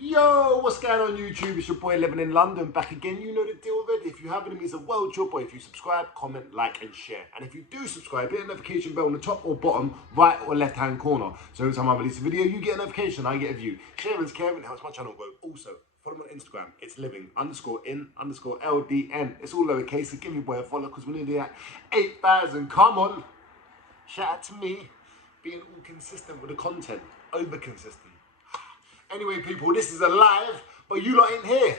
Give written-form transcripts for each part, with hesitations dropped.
Yo, what's going on YouTube? It's your boy living in London, back again. You know the deal already. If you haven't, it means the world to your boy. If you subscribe, comment, like and share. And if you do subscribe, hit the notification bell on the top or bottom, right or left hand corner. So every time I release a video, you get a notification, I get a view. Sharing's caring, helps my channel grow. Also, follow me on Instagram. It's living_in_LDN. It's all lowercase, so give me boy a follow because we're nearly at 8,000. Come on. Shout out to me being all consistent with the content. Over consistent. Anyway, people, this is a live, but you lot ain't here.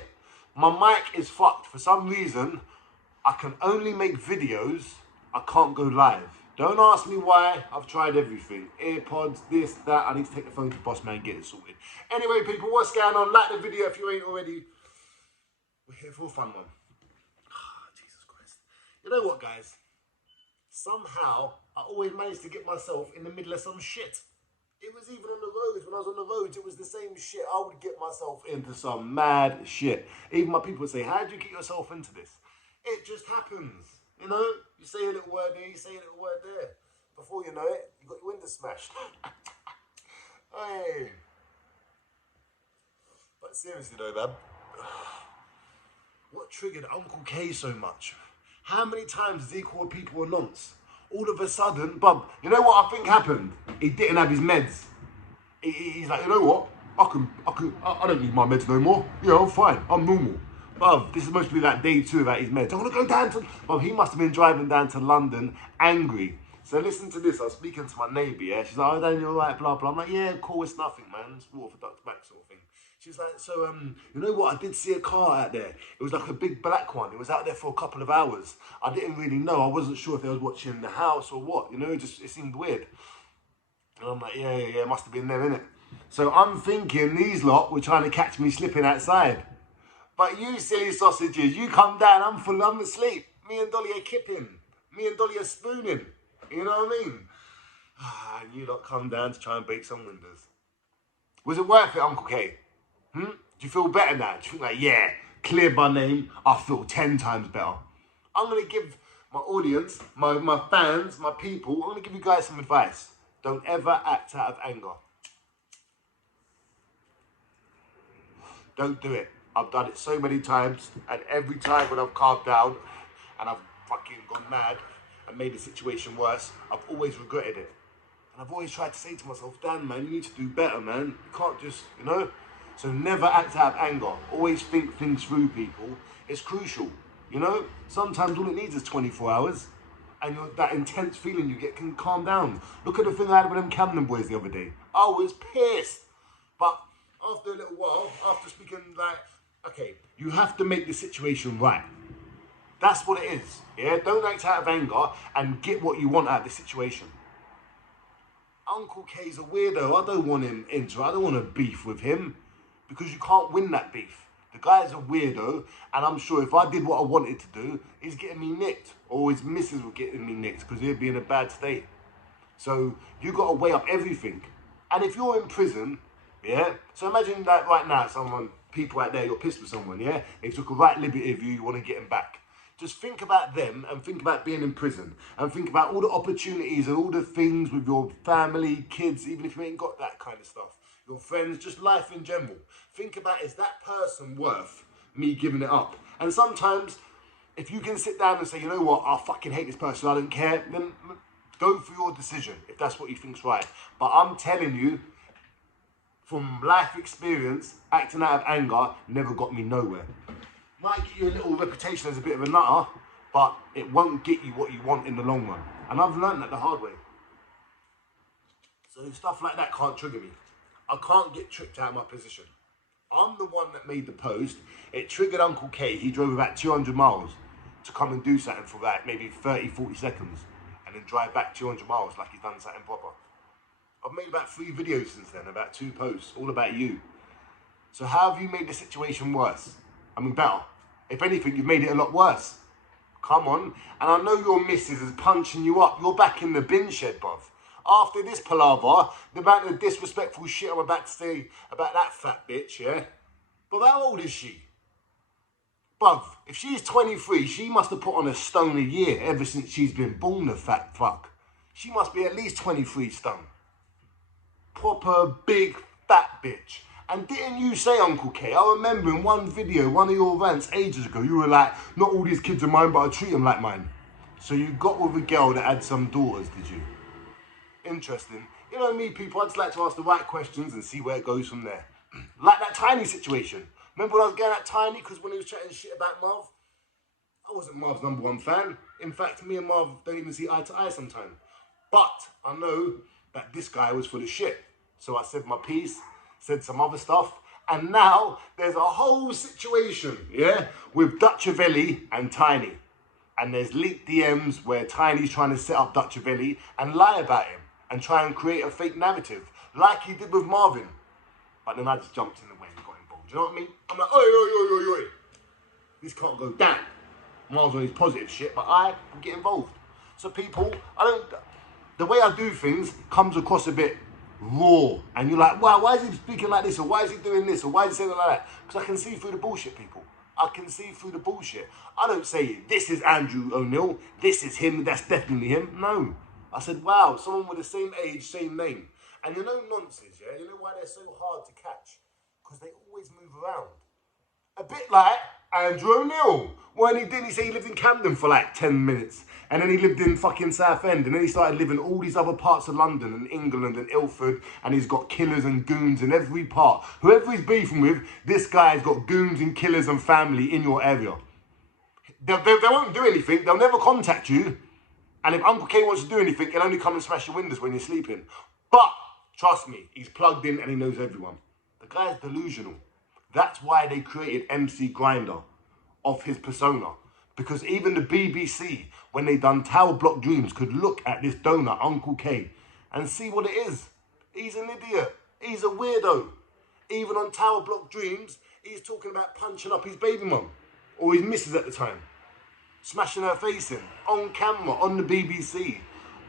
My mic is fucked. For some reason, I can only make videos. I can't go live. Don't ask me why. I've tried everything. AirPods, this, that. I need to take the phone to Boss Man and get it sorted. Anyway, people, what's going on? Like the video if you ain't already. We're here for a fun one. Jesus Christ. You know what, guys? Somehow, I always manage to get myself in the middle of some shit. It was even on the roads. When I was on the roads, it was the same shit. I would get myself into some mad shit. Even my people would say, how did you get yourself into this? It just happens. You know, you say a little word there, you say a little word there. Before you know it, you got your window smashed. Hey. But seriously though, man, what triggered Uncle K so much? How many times does he call people a nonce? All of a sudden, bub, you know what I think happened? He didn't have his meds. He's like, you know what? I don't need my meds no more. Yeah, I'm fine. I'm normal. Bub, this is supposed to be like day 2 without his meds. I want to go down to... Bub, he must have been driving down to London angry. So listen to this. I was speaking to my neighbour, yeah? She's like, oh, Dan, you're all right, blah, blah. I'm like, yeah, cool, it's nothing, man. It's water for ducks back sort of thing. She's like, so, you know what? I did see a car out there. It was like a big black one. It was out there for a couple of hours. I didn't really know. I wasn't sure if they was watching the house or what. You know, it seemed weird. And I'm like, yeah, it must have been them, innit? So I'm thinking these lot were trying to catch me slipping outside. But you silly sausages, you come down, I'm asleep. Me and Dolly are kipping. Me and Dolly are spooning. You know what I mean? And you lot come down to try and break some windows. Was it worth it, Uncle K? Do you feel better now? Do you think like, yeah, cleared my name, I feel 10 times better? I'm going to give my audience, my fans, my people, I'm going to give you guys some advice. Don't ever act out of anger. Don't do it. I've done it so many times, and every time when I've calmed down and I've fucking gone mad and made the situation worse, I've always regretted it. And I've always tried to say to myself, Dan, man, you need to do better, man. You can't just, you know? So never act out of anger. Always think things through, people. It's crucial, you know? Sometimes all it needs is 24 hours. And that intense feeling you get can calm down. Look at the thing I had with them Camden boys the other day. I was pissed. But after a little while, after speaking like, okay, you have to make the situation right. That's what it is, yeah? Don't act out of anger and get what you want out of the situation. Uncle K's a weirdo. I don't want him into it. I don't want to beef with him. Because you can't win that beef. The guy's a weirdo, and I'm sure if I did what I wanted to do, he's getting me nicked. Or his missus would get me nicked, because he'd be in a bad state. So, you got to weigh up everything. And if you're in prison, yeah, so imagine like right now, people out there, you're pissed with someone, yeah? They took a right liberty of you, you want to get them back. Just think about them, and think about being in prison. And think about all the opportunities and all the things with your family, kids, even if you ain't got that kind of stuff. Your friends, just life in general. Think about, is that person worth me giving it up? And sometimes, if you can sit down and say, you know what, I fucking hate this person, I don't care, then go for your decision, if that's what you think's right. But I'm telling you, from life experience, acting out of anger never got me nowhere. Might get you a little reputation as a bit of a nutter, but it won't get you what you want in the long run. And I've learned that the hard way. So stuff like that can't trigger me. I can't get tricked out of my position. I'm the one that made the post. It triggered Uncle K. He drove about 200 miles to come and do something for like maybe 30, 40 seconds and then drive back 200 miles like he's done something proper. I've made about 3 videos since then, about 2 posts, all about you. So how have you made the situation worse? I mean, better. If anything, you've made it a lot worse. Come on. And I know your missus is punching you up. You're back in the bin shed, bruv. After this palaver, the amount of disrespectful shit I'm about to say about that fat bitch, yeah? But how old is she? Bruv, if she's 23, she must have put on a stone a year ever since she's been born, the fat fuck. She must be at least 23 stone. Proper big fat bitch. And didn't you say, Uncle K, I remember in one video, one of your rants ages ago, you were like, not all these kids are mine, but I treat them like mine. So you got with a girl that had some daughters, did you? Interesting. You know me, people, I just like to ask the right questions and see where it goes from there. Like that Tiny situation. Remember when I was going at Tiny because when he was chatting shit about Marv? I wasn't Marv's #1 fan. In fact, me and Marv don't even see eye to eye sometimes. But I know that this guy was full of shit. So I said my piece, said some other stuff, and now there's a whole situation, yeah, with Dutchavelli and Tiny. And there's leaked DMs where Tiny's trying to set up Dutchavelli and lie about him and try and create a fake narrative, like he did with Marvin. But then I just jumped in the way and got involved. You know what I mean? I'm like, oi. This can't go down. Marv's on his positive shit, but I get involved. So people, the way I do things comes across a bit raw. And you're like, wow, why is he speaking like this? Or why is he doing this? Or why is he saying it like that? Because I can see through the bullshit, people. I can see through the bullshit. I don't say, this is Andrew O'Neill, this is him, that's definitely him. No. I said, wow, someone with the same age, same name. And you know nonsense, yeah? You know why they're so hard to catch? Because they always move around. A bit like Andrew O'Neill. When he did, he said he lived in Camden for like 10 minutes. And then he lived in fucking Southend. And then he started living in all these other parts of London and England and Ilford. And he's got killers and goons in every part. Whoever he's beefing with, this guy's got goons and killers and family in your area. They won't do anything. They'll never contact you. And if Uncle K wants to do anything, he'll only come and smash your windows when you're sleeping. But, trust me, he's plugged in and he knows everyone. The guy's delusional. That's why they created MC Grinder of his persona. Because even the BBC, when they done Tower Block Dreams, could look at this donor, Uncle K, and see what it is. He's an idiot. He's a weirdo. Even on Tower Block Dreams, he's talking about punching up his baby mum. Or his missus at the time. Smashing her face in. On camera, on the BBC.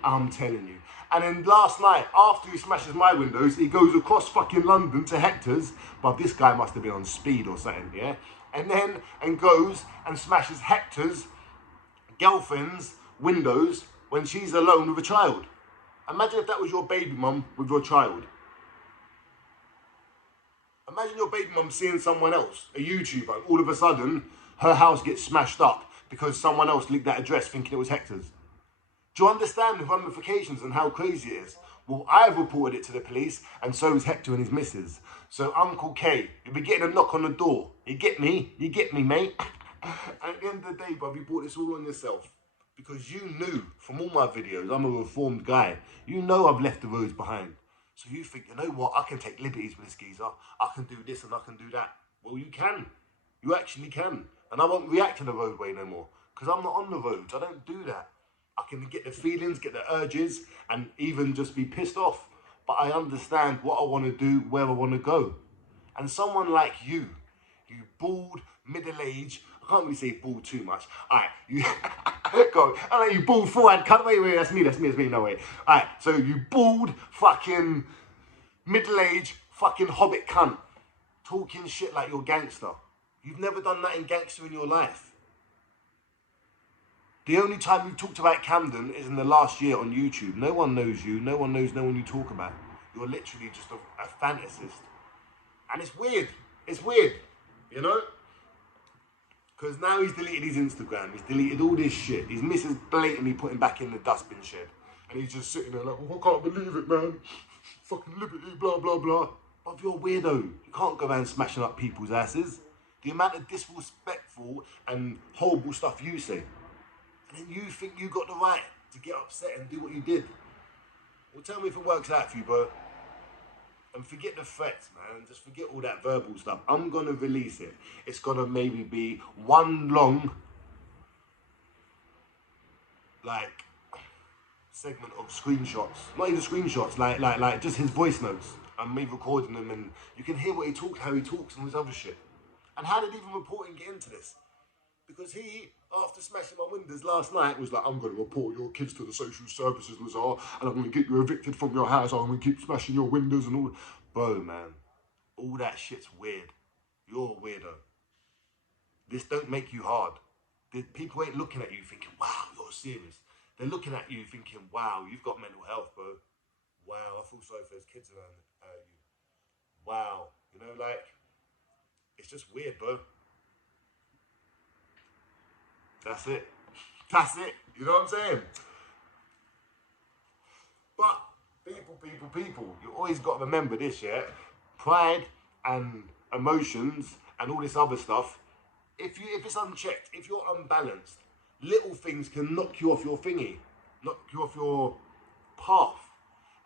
I'm telling you. And then last night, after he smashes my windows, he goes across fucking London to Hector's. But this guy must have been on speed or something, yeah? And goes and smashes Hector's girlfriend's windows when she's alone with a child. Imagine if that was your baby mum with your child. Imagine your baby mum seeing someone else, a YouTuber, and all of a sudden, her house gets smashed up because someone else leaked that address thinking it was Hector's. Do you understand the ramifications and how crazy it is? Well, I've reported it to the police, and so is Hector and his missus. So Uncle K, you'll be getting a knock on the door. You get me? You get me, mate? At the end of the day, bruv, you brought this all on yourself. Because you knew from all my videos, I'm a reformed guy. You know I've left the roads behind. So you think, you know what, I can take liberties with this geezer. I can do this and I can do that. Well, you can. You actually can. And I won't react to the roadway no more. Because I'm not on the roads. I don't do that. I can get the feelings, get the urges, and even just be pissed off. But I understand what I want to do, where I want to go. And someone like you bald, middle-aged, I can't really say bald too much. Alright, you go. Alright, you bald forehead cut. Wait, that's me, no way. Alright, so you bald, fucking middle-aged, fucking hobbit cunt. Talking shit like you're gangster. You've never done nothing gangster in your life. The only time you've talked about Camden is in the last year on YouTube. No one knows you. No one knows no one you talk about. You're literally just a fantasist. And it's weird. It's weird. You know? Because now he's deleted his Instagram. He's deleted all this shit. His missus blatantly put him back in the dustbin shed. And he's just sitting there like, oh, I can't believe it, man. Fucking liberty, blah, blah, blah. But you're a weirdo. You can't go around smashing up people's asses. The amount of disrespectful and horrible stuff you say. And then you think you got the right to get upset and do what you did. Well, tell me if it works out for you, bro. And forget the threats, man. Just forget all that verbal stuff. I'm going to release it. It's going to maybe be one long, like, segment of screenshots. Not even screenshots, like just his voice notes. And me recording them, and you can hear what he talks, how he talks, and his other shit. And how did even reporting get into this? Because he, after smashing my windows last night, was like, I'm going to report your kids to the social services, Lazar, and I'm going to get you evicted from your house, I'm going to keep smashing your windows and all. Bro, man, all that shit's weird. You're a weirdo. This don't make you hard. People ain't looking at you thinking, wow, you're serious. They're looking at you thinking, wow, you've got mental health, bro. Wow, I feel sorry for those kids around you. Wow, You know, like, it's just weird, bro. That's it. That's it. You know what I'm saying? But people, you always got to remember this, yeah? Pride and emotions and all this other stuff, if it's unchecked, if you're unbalanced, little things can knock you off your thingy, knock you off your path.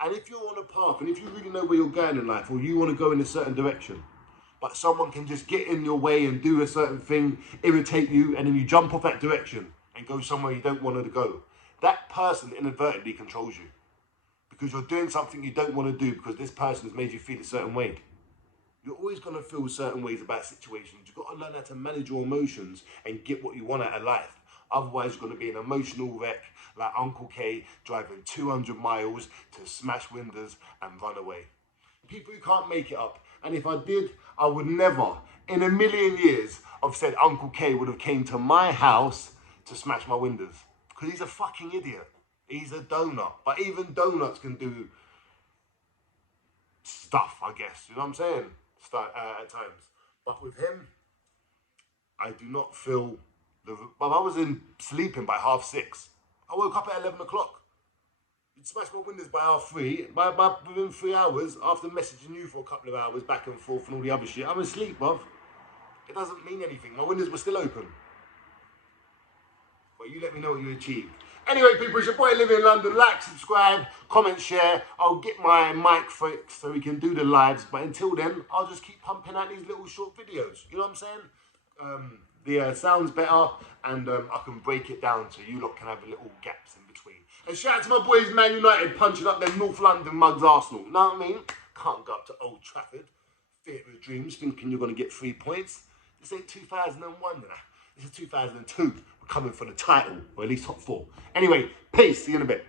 And if you're on a path and if you really know where you're going in life or you want to go in a certain direction, but someone can just get in your way and do a certain thing, irritate you, and then you jump off that direction and go somewhere you don't want to go, that person inadvertently controls you. Because you're doing something you don't want to do because this person has made you feel a certain way. You're always going to feel certain ways about situations. You've got to learn how to manage your emotions and get what you want out of life. Otherwise, you're going to be an emotional wreck like Uncle K driving 200 miles to smash windows and run away. People who can't make it up. And if I did, I would never, in a million years, have said Uncle K would have came to my house to smash my windows. Because he's a fucking idiot. He's a donut. But even donuts can do stuff, I guess. You know what I'm saying? At times. But with him, I do not feel... But I was sleeping by 6:30. I woke up at 11 o'clock. You'd smash my windows by 3:30. Within 3 hours, after messaging you for a couple of hours, back and forth and all the other shit, I'm asleep, bruv. It doesn't mean anything. My windows were still open. But you let me know what you achieved. Anyway, people, it's your boy living in London. Like, subscribe, comment, share. I'll get my mic fixed so we can do the lives. But until then, I'll just keep pumping out these little short videos. You know what I'm saying? The sound's better, and I can break it down so you lot can have little gaps in between. And shout out to my boys, Man United, punching up their North London mugs Arsenal. Know what I mean? Can't go up to Old Trafford, theatre of dreams, thinking you're going to get 3 points. This ain't 2001, this is 2002. We're coming for the title, or at least top 4. Anyway, peace. See you in a bit.